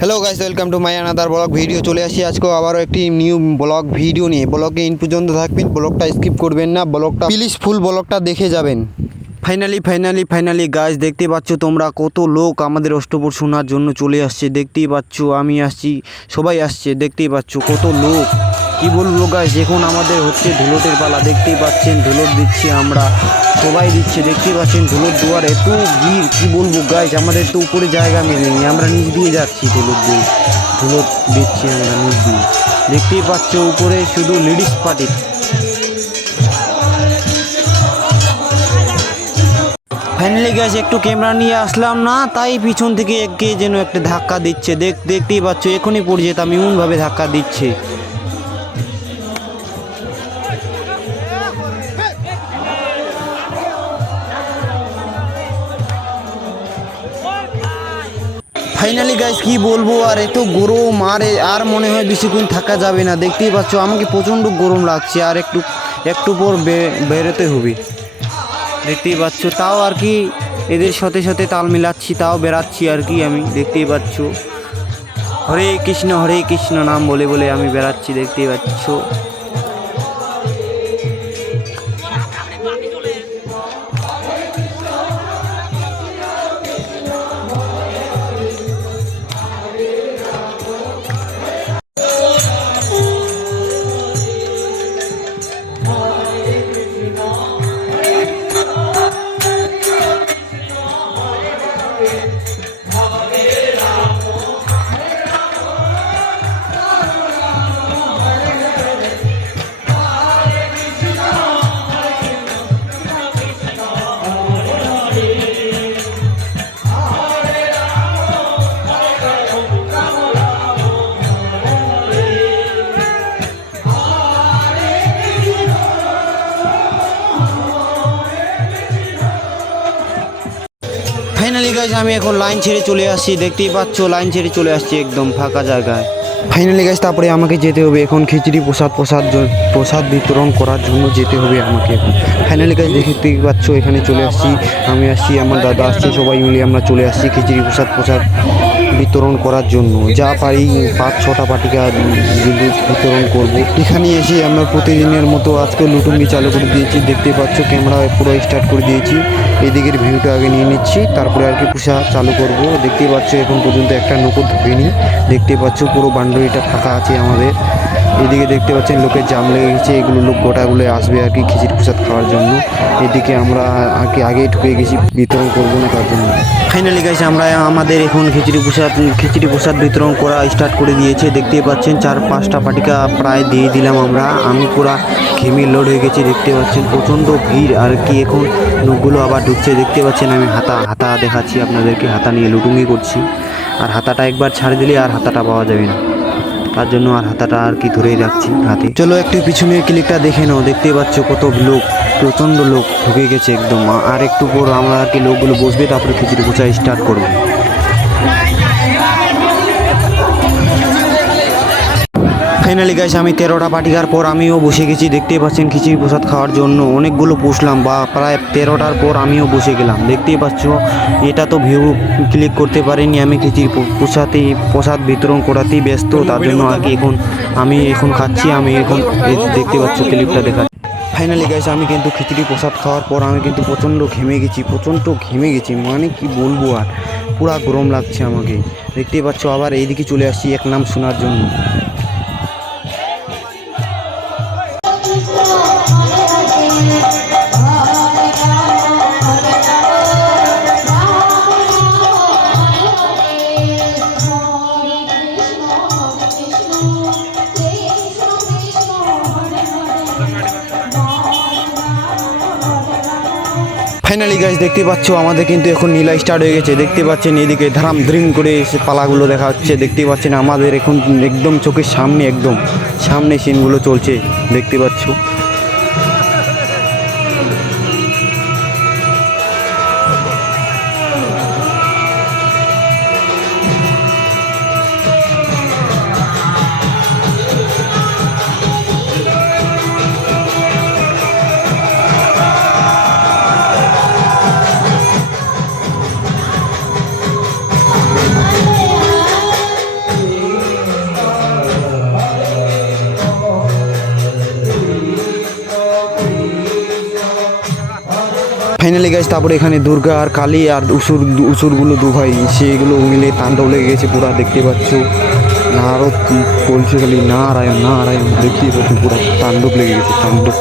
Hello guys welcome to my another blog video চলে আসি আজকেও আবারও একটি নিউ ব্লগ ভিডিও নিয়ে। ব্লগে ইন পর্যন্ত থাকবেন ব্লগটা স্কিপ করবেন না ব্লগটা প্লিজ ফুল ব্লগটা দেখে যাবেন। ফাইনালি ফাইনালি ফাইনালি গাছ দেখতে পাচ্ছ তোমরা কত লোক আমাদের অষ্টপুর শোনার জন্য চলে আসছে। দেখতেই পাচ্ছ, আমি আসছি, সবাই আসছে, দেখতেই পাচ্ছ কত লোক। কি বলব গাছ এখন আমাদের হচ্ছে ধুলোটের পালা, দেখতেই পাচ্ছেন ধুলোট দিচ্ছি আমরা সবাই দিচ্ছে, দেখতেই পাচ্ছেন ধুলোর দুয়ার এত ভিড়, কি বলব গাছ আমাদের তো উপরে জায়গা মেলেনি আমরা নিচ দিয়ে যাচ্ছি ধুলোর দিয়ে ধুলোট দিচ্ছি আমরা নিচ দিয়ে। দেখতেই পাচ্ছ উপরে শুধু লেডিস পার্টি ফাইনালি গেছে একটু ক্যামেরা নিয়ে আসলাম না, তাই পিছন থেকে একে যেন একটা ধাক্কা দিচ্ছে। দেখ, দেখতেই পাচ্ছ, এখনই পড়ে যেতাম, এমনভাবে ধাক্কা দিচ্ছে। ফাইনালি গাইস কি বলব? আর এত গরম, আর আর মনে হয় বেশিক্ষণ থাকা যাবে না। দেখতেই পাচ্ছ, আমাকে প্রচণ্ড গরম লাগছে, আর একটু একটু পর বেরোতে হবে। দেখতেই পাচ্ছ, তাও আর কি এদের সাথে সাথে তাল মিলাচ্ছি, তাও বেরাচ্ছি আর কি আমি। দেখতেই পাচ্ছ। হরে কৃষ্ণ হরে কৃষ্ণ নাম বলে বলে আমি বেরাচ্ছি দেখতেই পাচ্ছ। ফাইনালি গাইজ আমি এখন লাইন ছেড়ে চলে আসছি। দেখতেই পাচ্ছ লাইন ছেড়ে চলে আসছি একদম ফাঁকা জায়গায়। ফাইনালি গাইজ তারপরে আমাকে যেতে হবে। এখন খিচুড়ি প্রসাদ প্রসাদ প্রসাদ বিতরণ করার জন্য যেতে হবে আমাকে ফাইনালি গাইজ দেখতেই পাচ্ছ, এখানে চলে আসছি। আমি আসছি, আমার দাদা আসছে, সবাই মিলে আমরা চলে আসছি খিচুড়ি প্রসাদ প্রসাদ। বিতরণ করার জন্য। যা পারি পাঁচ ছটা পাটিকা বিতরণ করব। এখানে এসে আমরা প্রতিদিনের মতো আজকে লুটুঙ্গি চালু করে দিয়েছি। দেখতে পাচ্ছ ক্যামেরা পুরো স্টার্ট করে দিয়েছি। এদিকের ভিউটা আগে নিয়ে নিচ্ছি। তারপরে আর কি পুষা চালু করব। দেখতে পাচ্ছ এখন পর্যন্ত একটা নৌকো ধরিনি। দেখতে পাচ্ছ পুরো বান্ডরিটা ফাঁকা আছে আমাদের। এদিকে দেখতে পাচ্ছেন লোকের জাম লেগে গেছে, এগুলো লোক গোটাগুলো আসবে আর কি খিচুড়ি প্রসাদ খাওয়ার জন্য। এদিকে আমরা আগে, আগেই ঢুকে গেছি, বিতরণ করব না তার জন্য। ফাইনালি গাইছে আমরা আমাদের এখন খিচুড়ি প্রসাদ খিচুড়ি প্রসাদ বিতরণ করা স্টার্ট করে দিয়েছে। দেখতেই পাচ্ছেন, চার পাঁচটা পাটিকা প্রায় দিয়ে দিলাম আমরা। আমি পুরা ঘেমে লোড হয়ে গেছি, দেখতে পাচ্ছেন প্রচণ্ড ভিড়। আর কি এখন লোকগুলো আবার ঢুকছে, দেখতে পাচ্ছেন আমি হাতা হাতা দেখাচ্ছি আপনাদেরকে, হাতা নিয়ে লুটুঙ্গি করছি। আর হাতাটা একবার ছাড়ে দিলে আর হাতাটা পাওয়া যাবে না। তার জন্য আর হাতাটা আর কি ধরেই রাখছি হাতে। চলো একটু পিছনের ক্লিকটা দেখে নাও দেখতে পাচ্ছ কত লোক প্রচণ্ড লোক ঢুকে গেছে একদম। আর একটু পর আমরা আর কি লোকগুলো বসবে, তারপরে খিচুড়ি পোচা স্টার্ট করব। ফাইনালি গাইস আমি তেরোটা পাটিকার পর আমিও বসে গেছি। দেখতেই পাচ্ছেন, খিচুড়ি প্রসাদ খাওয়ার জন্য অনেকগুলো পুষলাম বা প্রায় তেরোটার পর আমিও বসে গেলাম। দেখতেই পাচ্ছ, এটা তো ভিউ ক্লিক করতে পারিনি আমি খিচুড়ি প্রসাদে প্রসাদ বিতরণ করাতেই ব্যস্ত, তার জন্য আর কি এখন আমি এখন খাচ্ছি, আমি এখন দেখতে পাচ্ছ ক্লিপটা দেখা ফাইনালি গাইস আমি কিন্তু খিচুড়ি প্রসাদ খাওয়ার পর আমি কিন্তু প্রচণ্ড ঘেমে গেছি, প্রচণ্ড ঘেমে গেছি মানে কি বলব আর, পুরা গরম লাগছে আমাকে। দেখতেই পাচ্ছ, আবার এইদিকে চলে আসছি এক নাম শোনার জন্য। ফাইনালি গাছ দেখতে পাচ্ছ, আমাদের কিন্তু এখন নীলা স্টার্ট হয়ে গেছে। দেখতে পাচ্ছেন, এদিকে ধারাম ধ্রিম করে এসে পালাগুলো দেখা হচ্ছে। দেখতে পাচ্ছেন, আমাদের এখন একদম চোখের সামনে, একদম সামনে সিনগুলো চলছে। দেখতে পাচ্ছ। ফাইনালি গেছে তারপরে এখানে দুর্গা আর কালী আর উসুর, উসুরগুলো দু ভাই সেগুলো মিলে তাণ্ডব লেগে গেছে পুরো, দেখতে পাচ্ছ। না নারদ বলছে খালি না আড়ায় না নারায়ণ, দেখতেই পাচ্ছ পুরো তাণ্ডব লেগে গেছে, তাণ্ডব।